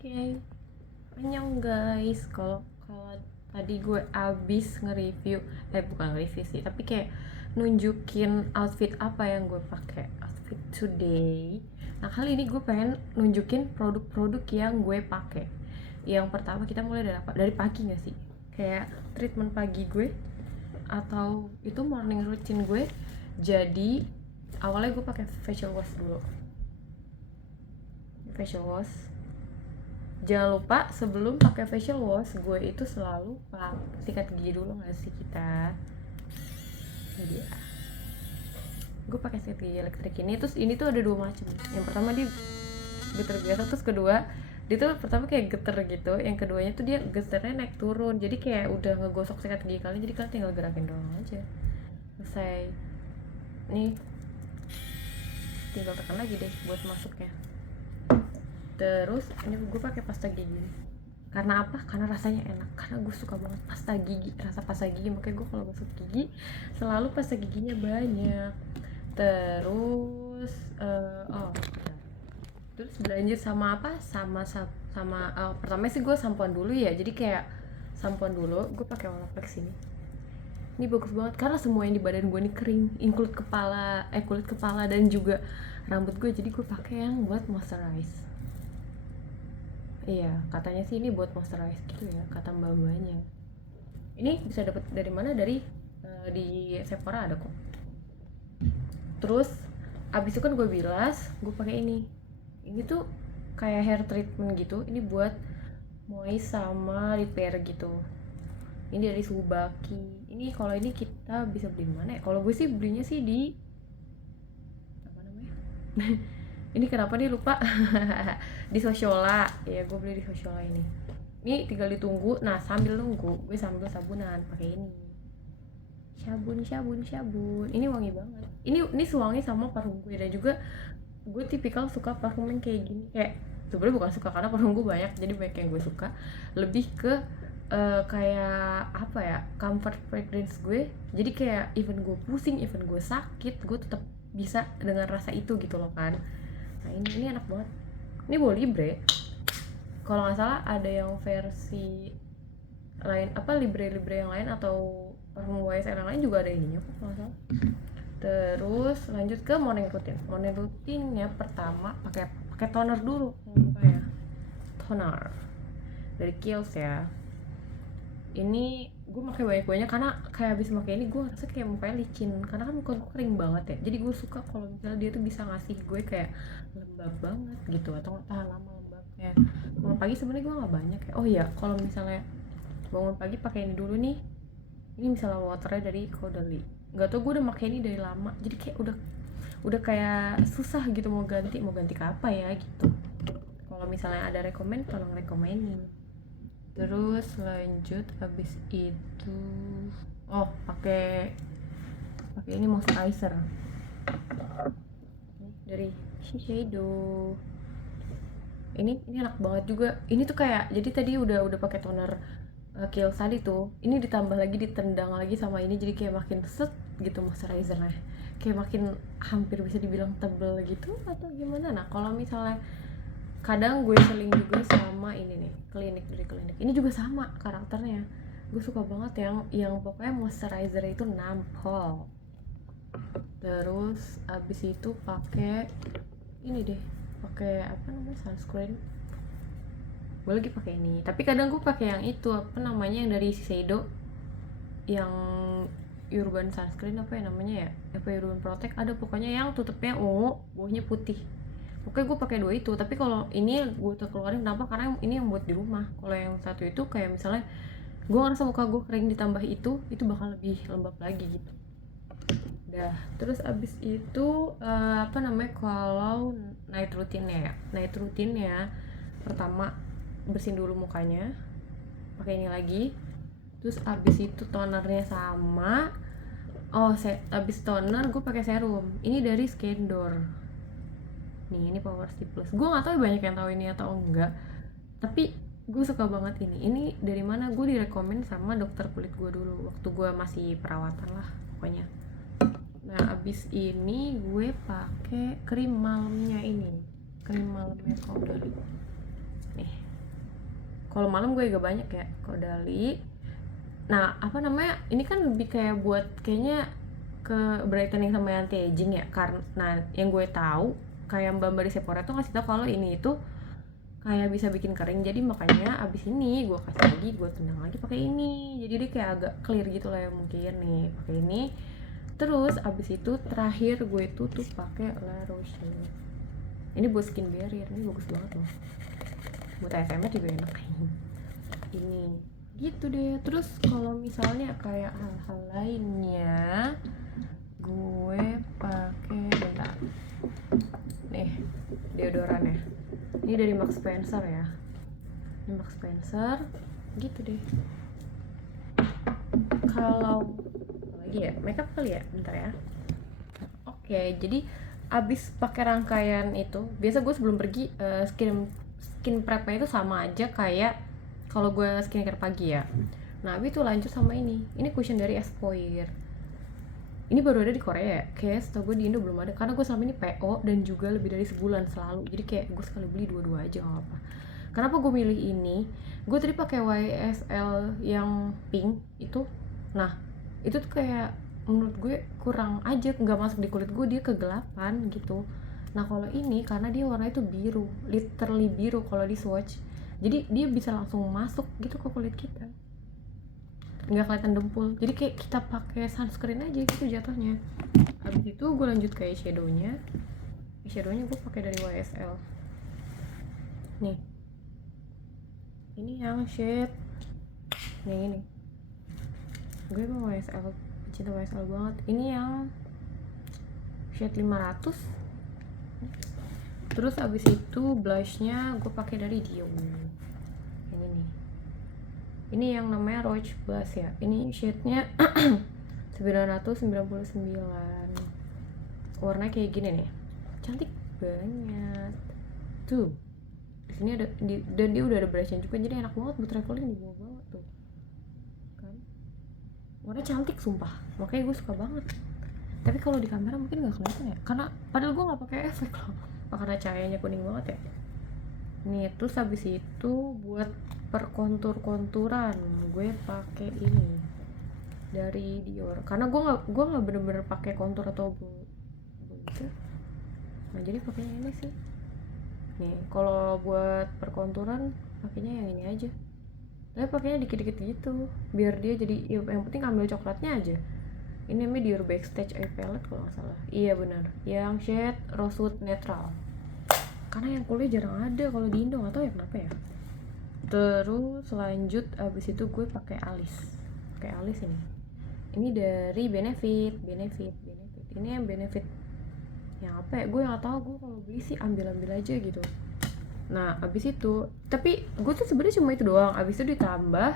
Oke, annyeong guys. Kalau tadi gue abis nge-review, bukan nge-review sih, tapi kayak nunjukin outfit apa yang gue pakai, outfit today. Nah, kali ini gue pengen nunjukin produk-produk yang gue pakai. Yang pertama kita mulai dari apa? Dari pagi nggak sih? Kayak treatment pagi gue atau itu morning routine gue. Jadi awalnya gue pakai facial wash dulu. Facial wash, jangan lupa sebelum pakai facial wash gue itu selalu sikat gigi dulu nggak sih kita. Ini dia, gue pakai sikat gigi elektrik ini. Terus ini tuh ada dua macam. Yang pertama dia getar biasa, terus kedua dia tuh pertama kayak getar gitu, yang keduanya tuh dia getarnya naik turun, jadi kayak udah ngegosok sikat gigi kalian, jadi kalian tinggal gerakin doang aja. Selesai. Nih tinggal tekan lagi deh buat masuknya. Terus ini gue pakai pasta gigi. Karena apa? Karena rasanya enak. Karena gue suka banget pasta gigi, rasa pasta gigi. Makanya gue kalau gosok gigi selalu pasta giginya banyak. Terus terus belanja sama apa? Pertama sih gue sampoan dulu ya. Jadi kayak sampoan dulu, gue pakai Olaplex ini. Ini bagus banget karena semua yang di badan gue ini kering, include kulit kepala dan juga rambut gue. Jadi gue pakai yang buat moisturize. Iya, katanya sih ini buat moisturize gitu ya, kata mbak-mbaknya. Ini bisa dapat dari mana? Dari di Sephora ada kok. Terus abis itu kan gue bilas, gue pakai ini. Ini tuh kayak hair treatment gitu. Ini buat moist sama repair gitu. Ini dari Subaki. Ini kalau ini kita bisa beli di mana ya? Kalau gue sih belinya sih di apa namanya? Ini kenapa nih lupa. Di Sosyola ya, gue beli di Sosyola ini tinggal ditunggu. Nah, sambil nunggu gue sambil sabunan pakai ini, sabun ini wangi banget. Ini sewangi sama parfum gue. Dan juga gue tipikal suka parfum yang kayak gini, kayak sebenarnya bukan suka karena parfum gue banyak, jadi banyak yang gue suka. Lebih ke kayak apa ya, comfort fragrance gue. Jadi kayak even gue pusing, even gue sakit, gue tetap bisa dengan rasa itu gitu loh kan. Nah, ini enak banget. Ini Bawa Libre. Kalau nggak salah ada yang versi lain, apa Libre yang lain atau parfum YSL yang lain juga ada ininya kok kalau nggak salah. Terus lanjut ke morning routine. Morning routine-nya pertama pakai toner dulu. Ya, toner dari Kiehl's ya. Ini gue pakai banyak karena kayak abis pakai ini gue rasa kayak mukanya licin, karena kan muka gue kering banget ya. Jadi gue suka kalau misalnya dia tuh bisa ngasih gue kayak lembab banget gitu, atau nggak tahan lama lembabnya. Kalau pagi sebenarnya gue nggak banyak ya. Oh iya, kalau misalnya bangun pagi pakai ini dulu nih. Ini misalnya waternya dari Caudalie. Nggak tau, gue udah pakai ini dari lama, jadi kayak udah kayak susah gitu mau ganti ke apa ya gitu. Kalau misalnya ada rekomend, tolong rekomenin. Terus lanjut habis itu pakai ini moisturizer dari Shiseido. Ini enak banget juga. Ini tuh kayak, jadi tadi udah pakai toner Kiehl's tadi tuh, ini ditambah lagi, ditendang lagi sama ini, jadi kayak makin set gitu moisturizernya, kayak makin hampir bisa dibilang tebel gitu atau gimana. Nah, kalau misalnya kadang gue seling juga sama ini nih, dari klinik ini juga sama karakternya. Gue suka banget yang pokoknya moisturizer itu nampol. Terus abis itu pakai ini deh, pakai apa namanya, sunscreen. Gue lagi pakai ini, tapi kadang gue pakai yang itu apa namanya, yang dari Shiseido, yang Urban sunscreen apa ya namanya ya, apa Urban Protect, ada pokoknya yang tutupnya ungu, bawahnya putih. Pokoknya gue pakai dua itu. Tapi kalau ini gue keluarin kenapa, karena ini yang buat di rumah. Kalau yang satu itu kayak misalnya gue ngerasa muka gue kering, ditambah itu bakal lebih lembab lagi gitu. Dah, terus abis itu apa namanya, kalau night routine ya pertama bersihin dulu mukanya pakai ini lagi. Terus abis itu tonernya sama. Abis toner gue pakai serum ini dari Skendor nih, ini Power Stick Plus. Gue nggak tahu banyak yang tahu ini atau enggak, tapi gue suka banget ini dari mana, gue direkomend sama dokter kulit gue dulu waktu gue masih perawatan lah pokoknya. Nah, abis ini gue pakai krim malamnya Caudalie nih. Kalau malam gue juga banyak ya kalau Dali. Nah apa namanya, ini kan lebih kayak buat kayaknya ke brightening sama anti aging ya, karena yang gue tahu kayak mbak-mbak di Sephora tuh ngasih tau kalau ini itu kayak bisa bikin kering, jadi makanya abis ini gue kasih lagi, gue tendang lagi pakai ini, jadi dia kayak agak clear gitu lah ya, mungkin nih pakai ini. Terus abis itu terakhir gue tutup pakai La Roche. Ini buat skin barrier, ini bagus banget loh, buat ASMR juga enak ini gitu deh. Terus kalau misalnya kayak hal-hal lainnya gue pakai, bentar nih, deodorannya ini dari Max Spencer ya, ini Max Spencer gitu deh. Kalau lagi ya makeup kali ya, bentar ya. Oke, jadi abis pakai rangkaian itu, biasa gue sebelum pergi skin prepnya itu sama aja kayak kalau gue skincare pagi ya. Nah abis itu lanjut sama ini cushion dari Espoir. Ini baru ada di Korea ya, kayak setahu gue di Indo belum ada, karena gue selama ini PO dan juga lebih dari sebulan selalu, jadi kayak gue sekali beli dua-dua aja gak apa-apa. Kenapa gue milih ini? Gue tadi pakai YSL yang pink itu, nah itu tuh kayak menurut gue kurang aja, nggak masuk di kulit gue, dia kegelapan gitu. Nah kalau ini karena dia warnanya tuh biru, literally biru kalau di swatch, jadi dia bisa langsung masuk gitu ke kulit kita, nggak kelihatan dempul, jadi kayak kita pakai sunscreen aja gitu jatuhnya. Habis itu gue lanjut ke eyeshadownya gue pakai dari YSL nih, ini yang shade nih, ini gue mau YSL, cinta YSL banget. Ini yang shade 500. Terus abis itu blushnya gue pakai dari Dio, ini nih, ini yang namanya Roche Blush ya, ini shade-nya 999, warna kayak gini nih, cantik banget tuh. Di sini ada dan dia udah ada brushnya juga, jadi enak banget buat traveling, dibawa banget tuh kan, warna cantik sumpah, makanya gue suka banget. Tapi kalau di kamera mungkin nggak kelihatan ya, karena padahal gue nggak pakai efek loh, karena cahayanya kuning banget ya. Nih terus habis itu buat perkonturan gue pakai ini dari Dior, karena gue nggak bener-bener pakai kontur atau gitu. Nah jadi pakainya ini sih. Nih kalau buat perkonturan pakainya yang ini aja, tapi pakainya dikit-dikit gitu biar dia jadi ya, yang penting ambil coklatnya aja. Ini namanya Dior Backstage Eye Palette kalau nggak salah, iya benar, yang shade Rosewood Neutral, karena yang kulit jarang ada kalau di Indo, nggak tahu ya kenapa ya. Terus lanjut abis itu gue pakai alis ini dari Benefit. Ini yang Benefit yang apa ya, gue nggak tahu, gue kalau beli sih ambil aja gitu. Nah abis itu, tapi gue tuh sebenarnya cuma itu doang. Abis itu ditambah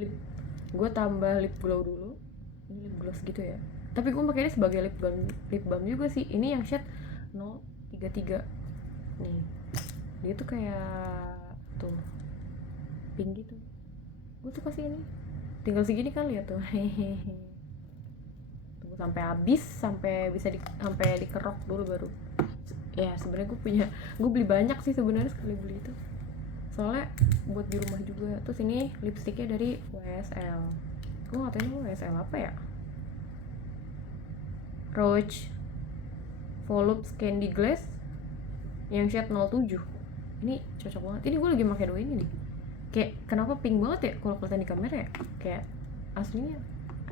lip, gue tambah lip glow dulu, ini lip gloss gitu ya, tapi gue pakai ini sebagai lip balm juga sih. Ini yang shade 033 nih, dia tuh kayak tuh pink gitu, gue suka sih ini, tinggal segini kan, lihat tuh hehehe. Tunggu sampai habis, sampai bisa sampai dikerok dulu baru ya. Sebenarnya gue beli banyak sih sebenarnya sekali beli itu, soalnya buat di rumah juga. Terus ini lipstiknya dari YSL, gue nggak tahu ini YSL apa ya, Roche Volupes Candy Glaze yang shade 07. Ini cocok banget, ini gue lagi pakai dua ini nih. Kayak kenapa pink banget ya kalau kelihatan di kamera ya, kayak aslinya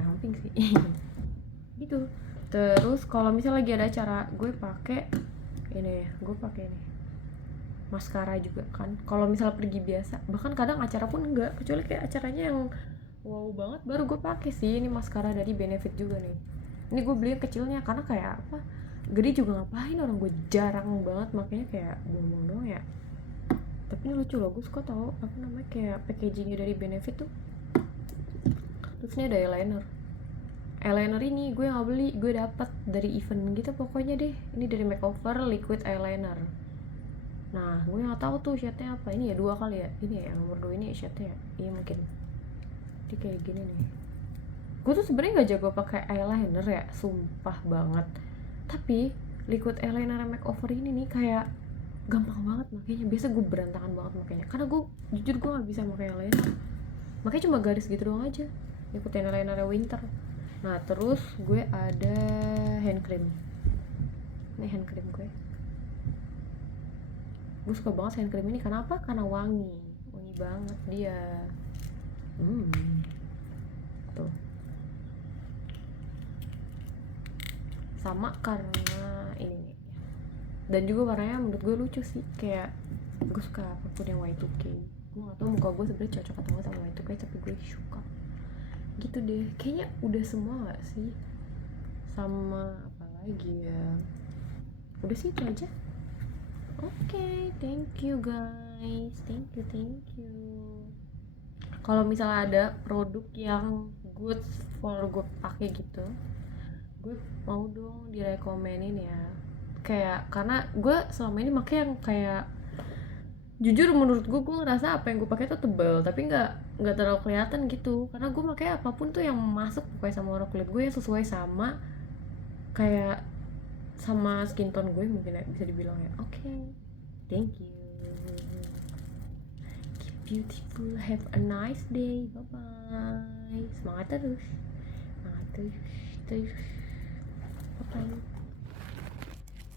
emang pink sih gitu. Terus kalau misalnya lagi ada acara, gue pakai ini maskara juga kan, kalau misalnya pergi biasa, bahkan kadang acara pun enggak, kecuali kayak acaranya yang wow banget baru gue pakai sih. Ini maskara dari Benefit juga nih, ini gue beli yang kecilnya karena kayak apa, gede juga ngapain, orang gue jarang banget makanya kayak buang-buang doang ya. Tapi ini lucu loh, gue suka tau apa namanya, kayak packagingnya dari Benefit tuh. Terus ini ada eyeliner ini gue nggak beli, gue dapet dari event gitu pokoknya deh. Ini dari Makeover Liquid Eyeliner. Nah gue nggak tahu tuh shade-nya apa, ini ya 2 kali ya, ini ya yang nomor 2 ini shade-nya ya, iya mungkin. Jadi kayak gini nih, gue tuh sebenarnya nggak jago pakai eyeliner ya, sumpah banget. Tapi liquid eyeliner Makeover ini nih kayak gampang banget makanya. Biasa gue berantakan banget makanya, karena gue jujur gue nggak bisa pakai yang lain, makanya cuma garis gitu doang aja, ikutin line-line winter. Nah terus gue ada hand cream. Ini hand cream gue suka banget hand cream ini. Kenapa? Karena wangi banget dia. Tuh. Sama karena ini nih, dan juga warnanya menurut gue lucu sih, kayak gue suka apapun yang Y2K. Gue gak tau muka gue sebenarnya cocok atau enggak sama Y2K, tapi gue suka gitu deh. Kayaknya udah semua gak sih? Sama apa lagi ya, udah sih itu aja. Oke, thank you guys, thank you. Kalau misalnya ada produk yang good for gue pakai gitu, gue mau dong direkomenin ya. Kayak karena gue selama ini pakai yang kayak, jujur menurut gue ngerasa apa yang gue pakai tuh tebel tapi nggak terlalu kelihatan gitu, karena gue pakai apapun tuh yang masuk pokoknya sama warna kulit gue, yang sesuai sama kayak sama skin tone gue mungkin ya, bisa dibilang ya. Oke, thank you, keep beautiful, have a nice day, bye bye, semangat terus, bye bye.